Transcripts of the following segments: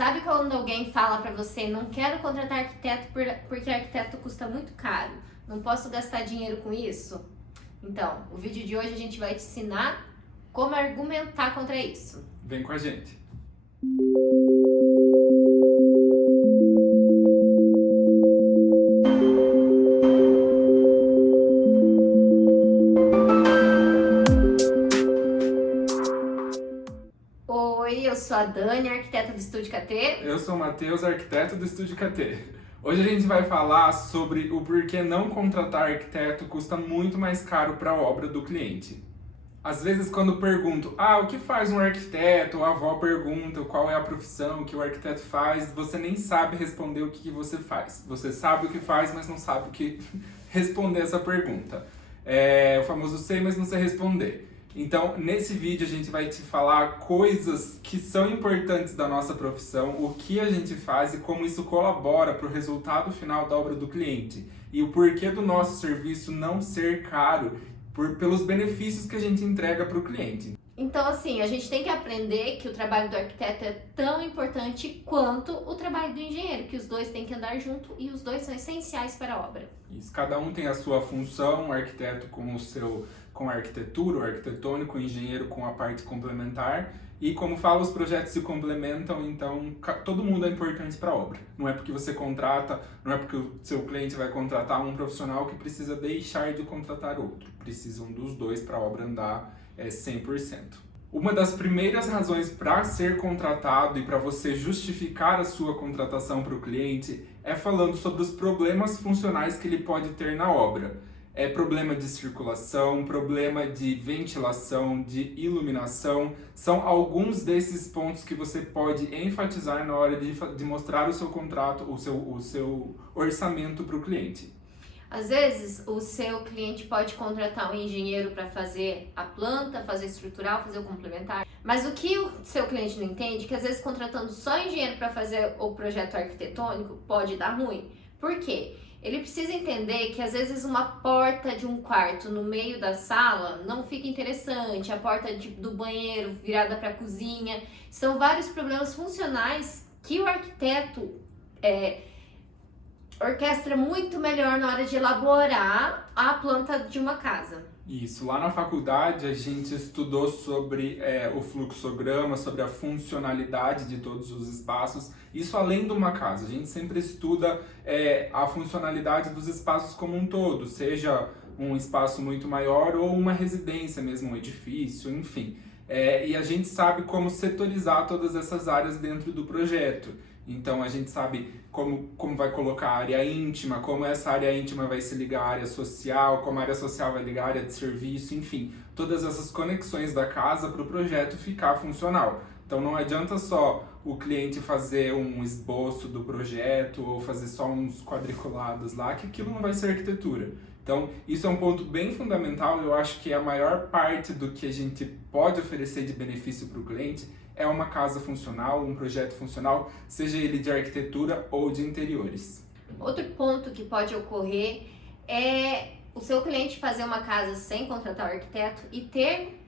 Sabe quando alguém fala pra você, não quero contratar arquiteto porque arquiteto custa muito caro, não posso gastar dinheiro com isso? Então, o vídeo de hoje a gente vai te ensinar como argumentar contra isso. Vem com a gente. Oi, eu sou a Dani, arquiteta do Estúdio KT. Eu sou o Matheus, arquiteto do Estúdio KT. Hoje a gente vai falar sobre o porquê não contratar arquiteto custa muito mais caro para a obra do cliente. Às vezes quando pergunto, o que faz um arquiteto? Ou a avó pergunta qual é a profissão que o arquiteto faz, você nem sabe responder o que você faz. Você sabe o que faz, mas não sabe o que responder essa pergunta. É o famoso sei, mas não sei responder. Então, nesse vídeo a gente vai te falar coisas que são importantes da nossa profissão, o que a gente faz e como isso colabora para o resultado final da obra do cliente. E o porquê do nosso serviço não ser caro pelos benefícios que a gente entrega para o cliente. Então, assim, a gente tem que aprender que o trabalho do arquiteto é tão importante quanto o trabalho do engenheiro, que os dois têm que andar junto e os dois são essenciais para a obra. Isso, cada um tem a sua função, o arquiteto com a arquitetura, o arquitetônico, o engenheiro com a parte complementar. E como fala, os projetos se complementam, então todo mundo é importante para a obra. Não é porque você contrata, não é porque o seu cliente vai contratar um profissional que precisa deixar de contratar outro. Precisam dos dois para a obra andar 100%. Uma das primeiras razões para ser contratado e para você justificar a sua contratação para o cliente é falando sobre os problemas funcionais que ele pode ter na obra. É problema de circulação, problema de ventilação, de iluminação, são alguns desses pontos que você pode enfatizar na hora de mostrar o seu contrato, o seu orçamento para o cliente. Às vezes, o seu cliente pode contratar um engenheiro para fazer a planta, fazer estrutural, fazer o complementar. Mas o que o seu cliente não entende é que às vezes contratando só engenheiro para fazer o projeto arquitetônico pode dar ruim. Por quê? Ele precisa entender que às vezes uma porta de um quarto no meio da sala não fica interessante, a porta do banheiro virada para a cozinha. São vários problemas funcionais que o arquiteto orquestra muito melhor na hora de elaborar a planta de uma casa. Isso, lá na faculdade a gente estudou sobre o fluxograma, sobre a funcionalidade de todos os espaços, isso além de uma casa. A gente sempre estuda a funcionalidade dos espaços como um todo, seja um espaço muito maior ou uma residência mesmo, um edifício, enfim. E a gente sabe como setorizar todas essas áreas dentro do projeto. Então a gente sabe como vai colocar a área íntima, como essa área íntima vai se ligar à área social, como a área social vai ligar à área de serviço, enfim, todas essas conexões da casa para o projeto ficar funcional. Então não adianta só o cliente fazer um esboço do projeto ou fazer só uns quadriculados lá, que aquilo não vai ser arquitetura. Então isso é um ponto bem fundamental, eu acho que a maior parte do que a gente pode oferecer de benefício para o cliente é uma casa funcional, um projeto funcional, seja ele de arquitetura ou de interiores. Outro ponto que pode ocorrer é o seu cliente fazer uma casa sem contratar o arquiteto e ter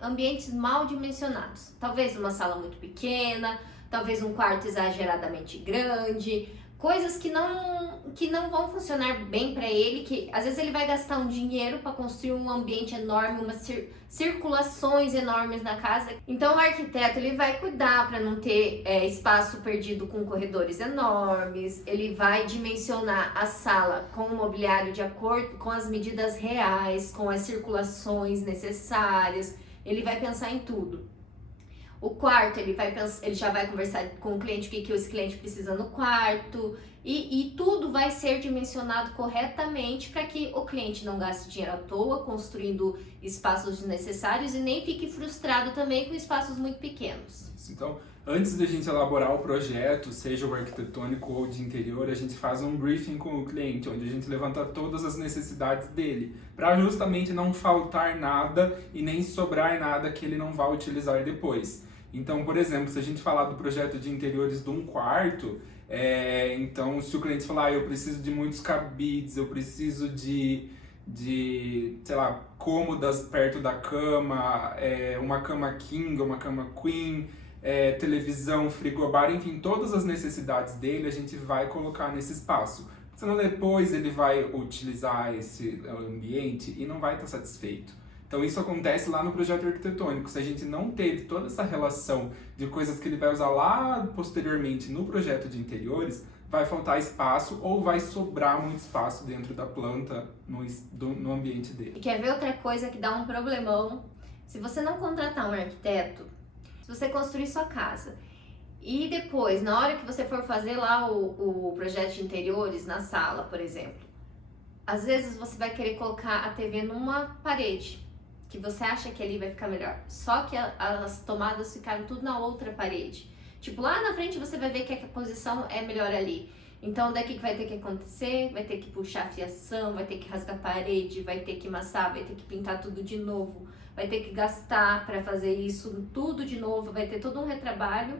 ambientes mal dimensionados. Talvez uma sala muito pequena, talvez um quarto exageradamente grande, coisas que não vão funcionar bem para ele, que às vezes ele vai gastar um dinheiro para construir um ambiente enorme, umas circulações enormes na casa. Então o arquiteto ele vai cuidar para não ter espaço perdido com corredores enormes, ele vai dimensionar a sala com o mobiliário de acordo com as medidas reais, com as circulações necessárias, ele vai pensar em tudo. O quarto, ele já vai conversar com o cliente o que esse cliente precisa no quarto e tudo vai ser dimensionado corretamente para que o cliente não gaste dinheiro à toa construindo espaços desnecessários e nem fique frustrado também com espaços muito pequenos. Então, antes de a gente elaborar o projeto, seja o arquitetônico ou de interior, a gente faz um briefing com o cliente, onde a gente levanta todas as necessidades dele, para justamente não faltar nada e nem sobrar nada que ele não vá utilizar depois. Então, por exemplo, se a gente falar do projeto de interiores de um quarto, então se o cliente falar, eu preciso de muitos cabides, eu preciso de sei lá, cômodas perto da cama, uma cama king, uma cama queen, televisão, frigobar, enfim, todas as necessidades dele a gente vai colocar nesse espaço. Senão depois ele vai utilizar esse ambiente e não vai estar satisfeito. Então isso acontece lá no projeto arquitetônico. Se a gente não teve toda essa relação de coisas que ele vai usar lá posteriormente no projeto de interiores, vai faltar espaço ou vai sobrar muito espaço dentro da planta no ambiente dele. E quer ver outra coisa que dá um problemão? Se você não contratar um arquiteto, se você construir sua casa e depois, na hora que você for fazer lá o projeto de interiores na sala, por exemplo, às vezes você vai querer colocar a TV numa parede, que você acha que ali vai ficar melhor. Só que as tomadas ficaram tudo na outra parede. Tipo, lá na frente você vai ver que a posição é melhor ali. Então, daqui que vai ter que acontecer? Vai ter que puxar a fiação, vai ter que rasgar a parede, vai ter que amassar, vai ter que pintar tudo de novo, vai ter que gastar para fazer isso tudo de novo, vai ter todo um retrabalho,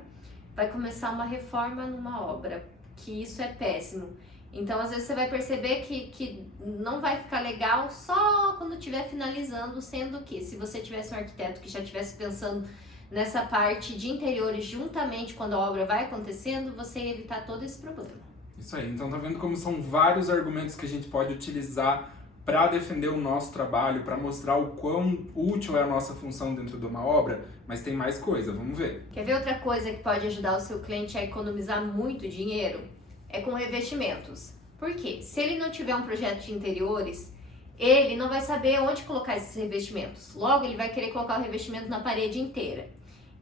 vai começar uma reforma numa obra, que isso é péssimo. Então, às vezes você vai perceber que não vai ficar legal só quando estiver finalizando, sendo que se você tivesse um arquiteto que já estivesse pensando nessa parte de interiores juntamente quando a obra vai acontecendo, você ia evitar todo esse problema. Isso aí, então tá vendo como são vários argumentos que a gente pode utilizar para defender o nosso trabalho, para mostrar o quão útil é a nossa função dentro de uma obra, mas tem mais coisa, vamos ver. Quer ver outra coisa que pode ajudar o seu cliente a economizar muito dinheiro? É com revestimentos. Por quê? Se ele não tiver um projeto de interiores, ele não vai saber onde colocar esses revestimentos. Logo, ele vai querer colocar o revestimento na parede inteira.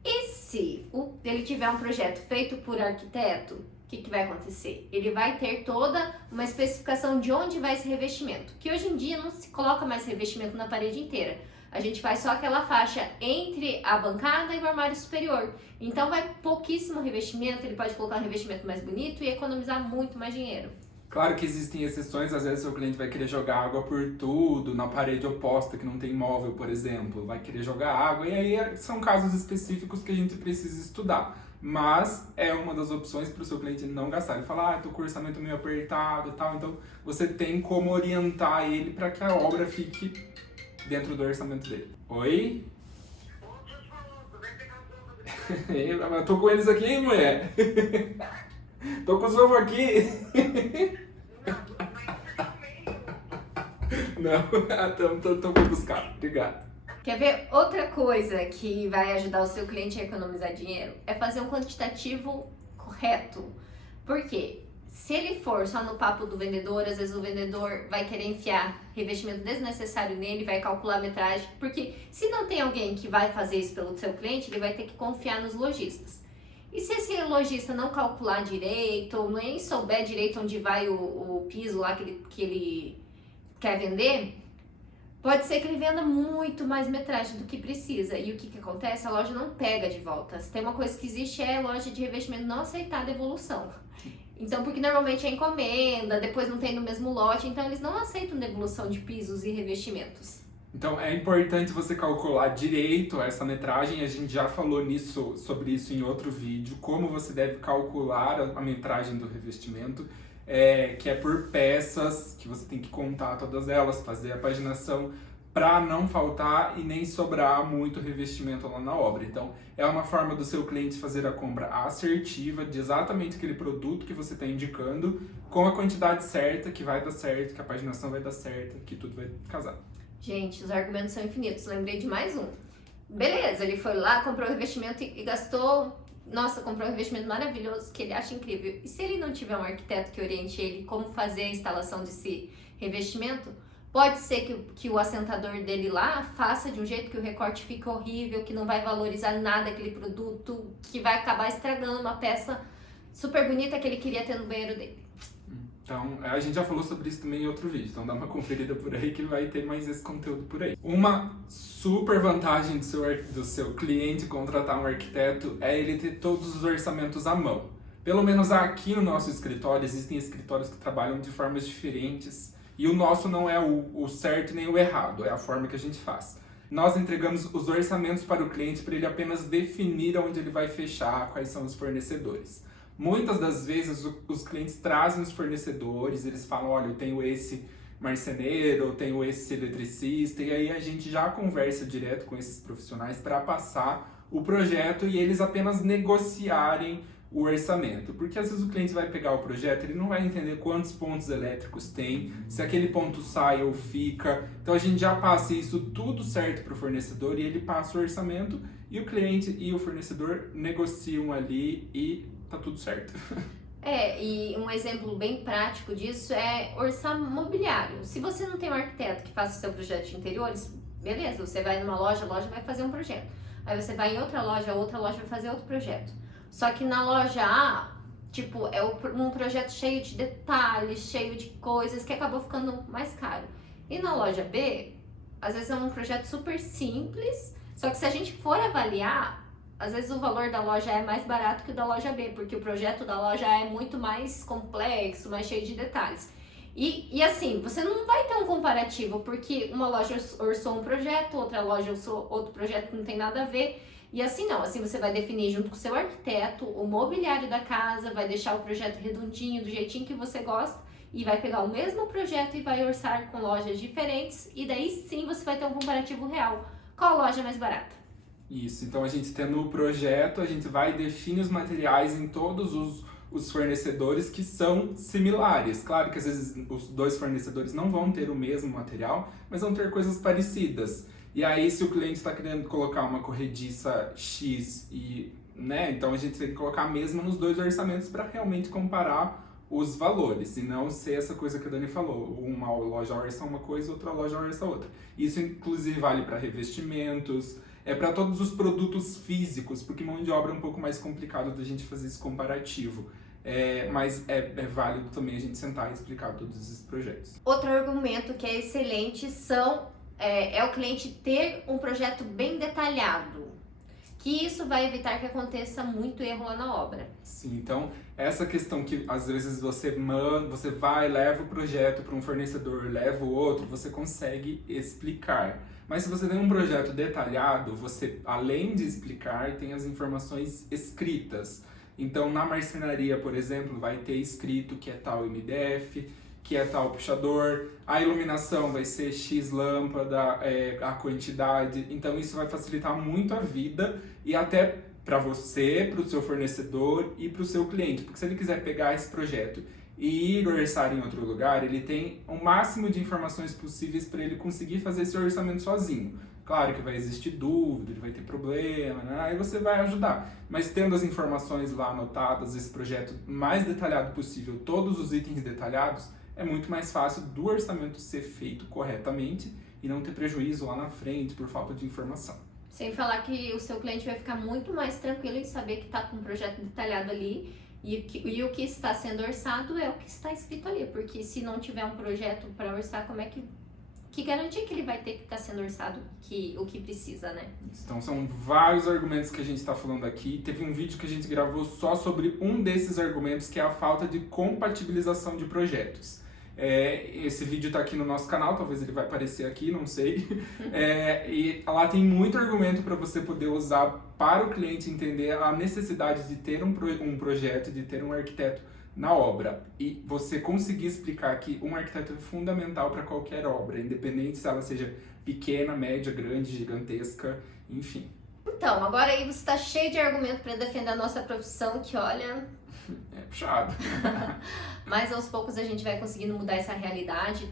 E se ele tiver um projeto feito por arquiteto, o que vai acontecer? Ele vai ter toda uma especificação de onde vai esse revestimento, que hoje em dia não se coloca mais revestimento na parede inteira. A gente faz só aquela faixa entre a bancada e o armário superior. Então vai pouquíssimo revestimento, ele pode colocar um revestimento mais bonito e economizar muito mais dinheiro. Claro que existem exceções, às vezes o cliente vai querer jogar água por tudo, na parede oposta que não tem móvel, por exemplo, vai querer jogar água, e aí são casos específicos que a gente precisa estudar. Mas é uma das opções para o seu cliente não gastar. Ele fala, tô com o orçamento meio apertado e tal, então você tem como orientar ele para que a obra fique dentro do orçamento dele. Oi? Eu tô com eles aqui, hein, mulher? Tô com o ovo aqui. Não, tô pra buscar. Obrigado. Quer ver outra coisa que vai ajudar o seu cliente a economizar dinheiro? É fazer um quantitativo correto. Por quê? Se ele for só no papo do vendedor, às vezes o vendedor vai querer enfiar revestimento desnecessário nele, vai calcular a metragem. Porque se não tem alguém que vai fazer isso pelo seu cliente, ele vai ter que confiar nos lojistas. E se esse lojista não calcular direito, ou nem souber direito onde vai o piso lá que ele quer vender, pode ser que ele venda muito mais metragem do que precisa. E o que acontece? A loja não pega de volta. Se tem uma coisa que existe é a loja de revestimento não aceitar devolução. Então, porque normalmente é encomenda, depois não tem no mesmo lote, então eles não aceitam devolução de pisos e revestimentos. Então é importante você calcular direito essa metragem, a gente já falou sobre isso em outro vídeo, como você deve calcular a metragem do revestimento, que é por peças, que você tem que contar todas elas, fazer a paginação para não faltar e nem sobrar muito revestimento lá na obra. Então é uma forma do seu cliente fazer a compra assertiva de exatamente aquele produto que você está indicando, com a quantidade certa, que vai dar certo, que a paginação vai dar certo, que tudo vai casar. Gente, os argumentos são infinitos. Lembrei de mais um. Beleza, ele foi lá, comprou o revestimento e gastou... Nossa, comprou um revestimento maravilhoso que ele acha incrível. E se ele não tiver um arquiteto que oriente ele como fazer a instalação desse revestimento, pode ser que o assentador dele lá faça de um jeito que o recorte fique horrível, que não vai valorizar nada aquele produto, que vai acabar estragando uma peça super bonita que ele queria ter no banheiro dele. Então, a gente já falou sobre isso também em outro vídeo, então dá uma conferida por aí que vai ter mais esse conteúdo por aí. Uma super vantagem do seu cliente contratar um arquiteto é ele ter todos os orçamentos à mão. Pelo menos aqui no nosso escritório, existem escritórios que trabalham de formas diferentes e o nosso não é o certo nem o errado, é a forma que a gente faz. Nós entregamos os orçamentos para o cliente para ele apenas definir onde ele vai fechar, quais são os fornecedores. Muitas das vezes os clientes trazem os fornecedores, eles falam, olha, eu tenho esse marceneiro, eu tenho esse eletricista, e aí a gente já conversa direto com esses profissionais para passar o projeto e eles apenas negociarem o orçamento. Porque às vezes o cliente vai pegar o projeto, ele não vai entender quantos pontos elétricos tem, se aquele ponto sai ou fica. Então a gente já passa isso tudo certo para o fornecedor e ele passa o orçamento e o cliente e o fornecedor negociam ali e tá tudo certo. E um exemplo bem prático disso é orçar mobiliário. Se você não tem um arquiteto que faça o seu projeto de interiores, beleza, você vai numa loja, a loja vai fazer um projeto. Aí você vai em outra loja vai fazer outro projeto. Só que na loja A, tipo, é um projeto cheio de detalhes, cheio de coisas que acabou ficando mais caro. E na loja B, às vezes é um projeto super simples, só que se a gente for avaliar, às vezes o valor da loja é mais barato que o da loja B, porque o projeto da loja A é muito mais complexo, mais cheio de detalhes. E assim, você não vai ter um comparativo, porque uma loja orçou um projeto, outra loja orçou outro projeto que não tem nada a ver. E assim não, assim você vai definir junto com o seu arquiteto o mobiliário da casa, vai deixar o projeto redondinho, do jeitinho que você gosta, e vai pegar o mesmo projeto e vai orçar com lojas diferentes, e daí sim você vai ter um comparativo real. Qual loja é mais barata? Isso, então a gente tendo o projeto, a gente vai definir os materiais em todos os fornecedores que são similares. Claro que às vezes os dois fornecedores não vão ter o mesmo material, mas vão ter coisas parecidas. E aí, se o cliente está querendo colocar uma corrediça X então a gente tem que colocar a mesma nos dois orçamentos para realmente comparar os valores, e não ser essa coisa que a Dani falou, uma loja orça uma coisa, outra loja orça outra. Isso inclusive vale para revestimentos, para todos os produtos físicos, porque mão de obra é um pouco mais complicado da gente fazer esse comparativo. Mas é válido também a gente sentar e explicar todos esses projetos. Outro argumento que é excelente é o cliente ter um projeto bem detalhado, que isso vai evitar que aconteça muito erro lá na obra. Sim, então essa questão que às vezes você vai, leva o projeto para um fornecedor, leva o outro, você consegue explicar. Mas se você tem um projeto detalhado, você, além de explicar, tem as informações escritas. Então, na marcenaria, por exemplo, vai ter escrito que é tal MDF, que é tal puxador, a iluminação vai ser X lâmpada, a quantidade. Então, isso vai facilitar muito a vida e até para você, para o seu fornecedor e para o seu cliente. Porque se ele quiser pegar esse projeto e ir orçar em outro lugar, ele tem o máximo de informações possíveis para ele conseguir fazer esse orçamento sozinho. Claro que vai existir dúvida, ele vai ter problema, né? Aí você vai ajudar. Mas tendo as informações lá anotadas, esse projeto mais detalhado possível, todos os itens detalhados, é muito mais fácil do orçamento ser feito corretamente e não ter prejuízo lá na frente por falta de informação. Sem falar que o seu cliente vai ficar muito mais tranquilo em saber que está com um projeto detalhado ali e o que está sendo orçado é o que está escrito ali, porque se não tiver um projeto para orçar, como é que garantir que ele vai ter que estar sendo orçado o que precisa, né? Então são vários argumentos que a gente está falando aqui. Teve um vídeo que a gente gravou só sobre um desses argumentos, que é a falta de compatibilização de projetos. Esse vídeo está aqui no nosso canal, talvez ele vai aparecer aqui, não sei. E lá tem muito argumento para você poder usar para o cliente entender a necessidade de ter um projeto, de ter um arquiteto na obra. E você conseguir explicar que um arquiteto é fundamental para qualquer obra, independente se ela seja pequena, média, grande, gigantesca, enfim. Então, agora aí você está cheio de argumento para defender a nossa profissão, que olha... É puxado. Mas aos poucos a gente vai conseguindo mudar essa realidade.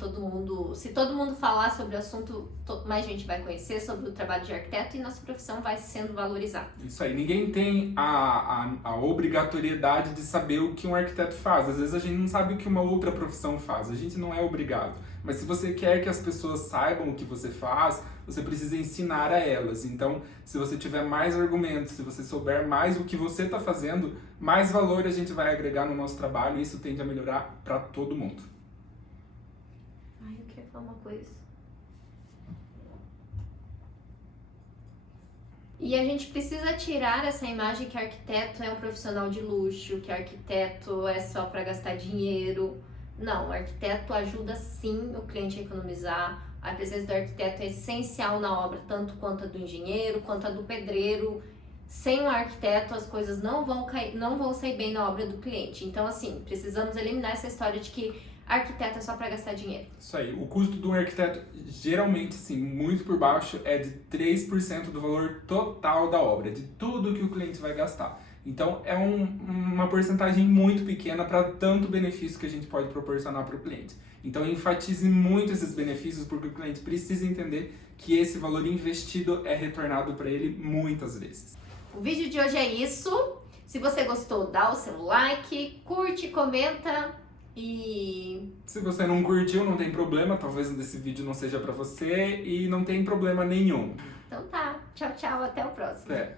Se todo mundo falar sobre o assunto, mais gente vai conhecer sobre o trabalho de arquiteto e nossa profissão vai sendo valorizada. Isso aí, ninguém tem a obrigatoriedade de saber o que um arquiteto faz. Às vezes a gente não sabe o que uma outra profissão faz, a gente não é obrigado. Mas se você quer que as pessoas saibam o que você faz, você precisa ensinar a elas. Então, se você tiver mais argumentos, se você souber mais o que você está fazendo, mais valor a gente vai agregar no nosso trabalho e isso tende a melhorar para todo mundo. Ai, eu queria falar uma coisa. E a gente precisa tirar essa imagem que arquiteto é um profissional de luxo, que arquiteto é só para gastar dinheiro. Não, o arquiteto ajuda sim o cliente a economizar. A presença do arquiteto é essencial na obra, tanto quanto a do engenheiro, quanto a do pedreiro. Sem o arquiteto, as coisas não vão sair bem na obra do cliente. Então, assim, precisamos eliminar essa história de que arquiteto é só para gastar dinheiro. Isso aí. O custo de um arquiteto, geralmente, assim, muito por baixo, é de 3% do valor total da obra, de tudo que o cliente vai gastar. Então, é uma porcentagem muito pequena para tanto benefício que a gente pode proporcionar para o cliente. Então, enfatize muito esses benefícios, porque o cliente precisa entender que esse valor investido é retornado para ele muitas vezes. O vídeo de hoje é isso. Se você gostou, dá o seu like, curte, comenta e... Se você não curtiu, não tem problema, talvez esse vídeo não seja para você e não tem problema nenhum. Então tá, tchau, tchau, até o próximo. Até.